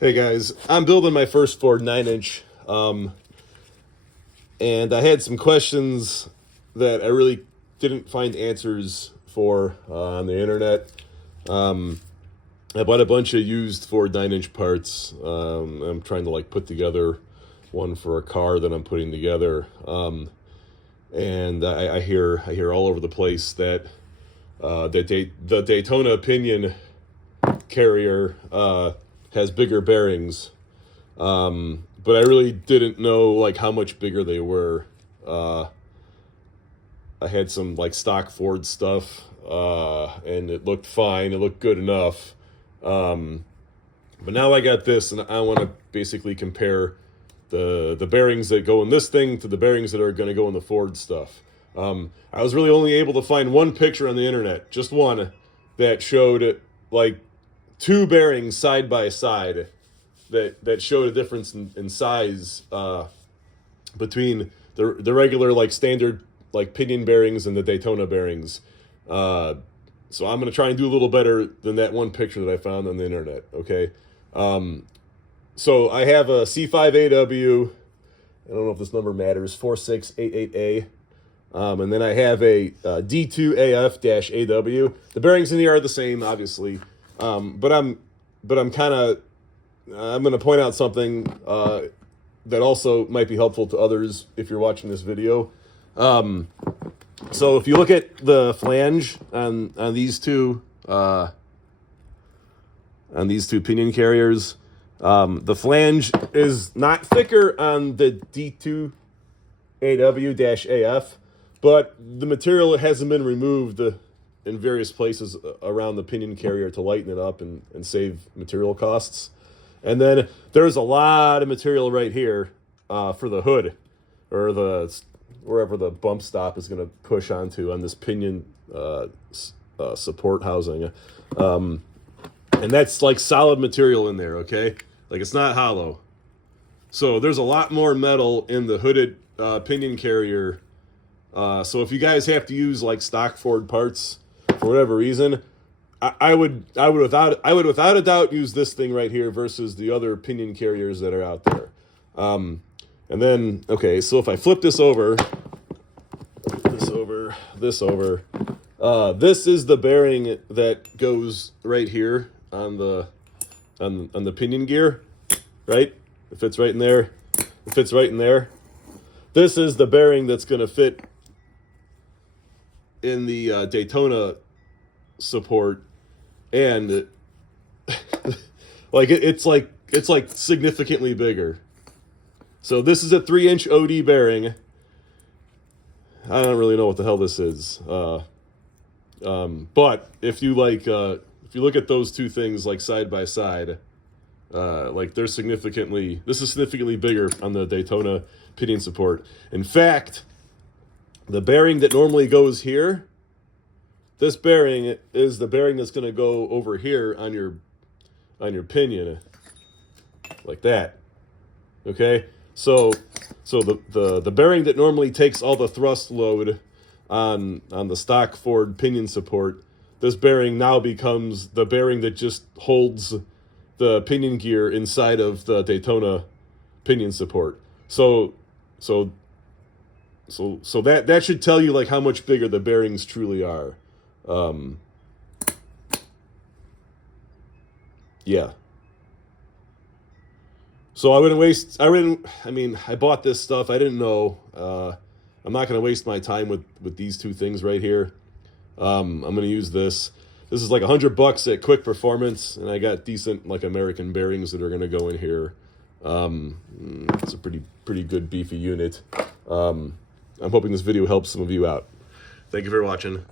Hey guys, I'm building my first Ford 9-inch, and I had some questions that I really didn't find answers for on the internet. I bought a bunch of used Ford 9-inch parts. I'm trying to put together one for a car that I'm putting together, and I hear all over the place that the Daytona pinion carrier has bigger bearings, but I really didn't know how much bigger they were. I had some stock Ford stuff, and it looked fine. It looked good enough. But now I got this, and I want to basically compare the bearings that go in this thing to the bearings that are going to go in the Ford stuff. I was really only able to find one picture on the internet, just one, that showed two bearings side by side that showed a difference in size between the regular standard pinion bearings and the Daytona bearings. So I'm going to try and do a little better than that one picture that I found on the internet, okay? So I have a C5AW, I don't know if this number matters, 4688A. And then I have a D2AF-AW. The bearings in here are the same, obviously. But I'm going to point out something that also might be helpful to others if you're watching this video. So if you look at the flange on these two pinion carriers, the flange is not thicker on the D2AW-AF, but the material hasn't been removed in various places around the pinion carrier to lighten it up and save material costs. And then there's a lot of material right here for the hood, or wherever the bump stop is going to push onto on this pinion support housing. And that's solid material in there, okay? It's not hollow. So there's a lot more metal in the hooded pinion carrier. So if you guys have to use stock Ford parts for whatever reason, I would without a doubt use this thing right here versus the other pinion carriers that are out there. And then, okay, so if I flip this over, this is the bearing that goes right here on the pinion gear, right? It fits right in there. It fits right in there. This is the bearing that's going to fit in the Daytona support, and it's significantly bigger. So this is a 3-inch OD bearing. I don't really know what the hell this is. But if you look at those two things side by side, this is significantly bigger on the Daytona pinion support. In fact, the bearing that normally goes here, this bearing is the bearing that's going to go over here on your pinion, like that. Okay, so the bearing that normally takes all the thrust load on the stock Ford pinion support, this bearing now becomes the bearing that just holds the pinion gear inside of the Daytona pinion support. So that should tell you how much bigger the bearings truly are. Yeah. So I bought this stuff. I didn't know. I'm not going to waste my time with these two things right here. I'm going to use this. This is $100 at Quick Performance, and I got decent American bearings that are going to go in here. It's a pretty good beefy unit. I'm hoping this video helps some of you out. Thank you for watching.